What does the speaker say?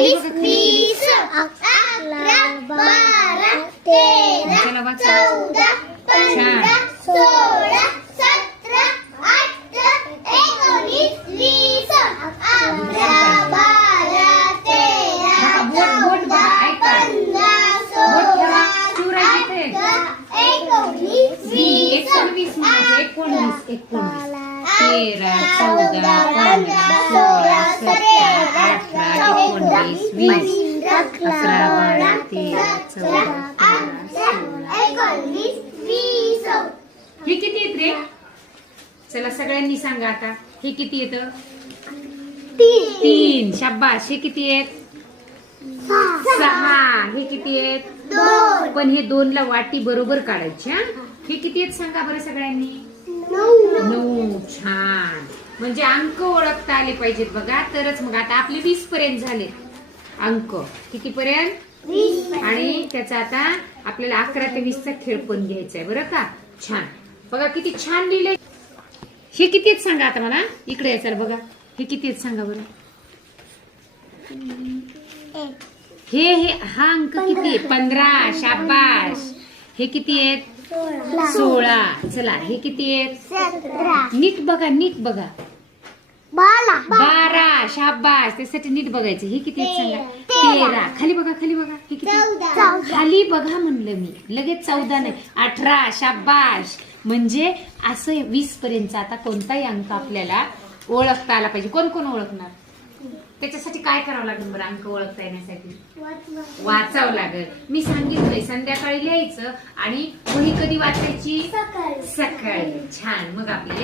19, 20, 11, 12, 13, 14, 15, 16, 17, 18, 19, 20, 11, 12, 13, 14, 15, 16, 17, 19, 20, 19, 13, 14, 15, 16, 17, 18, 19, 20, 11, 12, 13, 14, 15, 16. हे किती येत रे? चला सगळ्यांनी सांगा आता. हे किती येतं? 3. शाबाश. हे किती येत? 6. हे किती येत? 2, पण हे 2 ला वाटी बरोबर काढायची. हा, हे किती येत सांगा बरं सगळ्यांनी? 9. छान. म्हणजे अंक ओळखता आले पाहिजेत बघा, तरच मग आता आपले 20 पर्यंत झाले अंक. किती पर्यंत? 20. आणि त्याचा आता आपल्याला 11 ते 20 चा खेळ पण घ्यायचा आहे बरं का. छान. बघा किती छान लिहिलंय. हे किती आहेत सांगा आता मला. इकडे यायचं बघा. हे किती आहेत सांगा बरं. हे हा अंक किती आहे? 15. शाबाश. हे किती आहेत? 16. चला हे किती आहेत? 17, नीट बघा, नीट बघा. 12. शाबाश. त्यासाठी नीट बघायचं. हे किती आहेत सांगा? 13. खाली बघा, खाली बघा. हे किती? 14, खाली बघा म्हणलं मी. लगेच 14 नाही. 18. शाबाश. म्हणजे असं 20 पर्यंत आता कोणताही अंक आपल्याला ओळखता आला पाहिजे. कोण कोण ओळखणार? त्याच्यासाठी काय करावं लागेल बरं अंक ओळखता येण्यासाठी? वाचावं लागेल. मी सांगितलंय संध्याकाळी लिहायचं आणि वही कधी वाचायची? सकाळी. सकाळी. छान. मग आपल्याला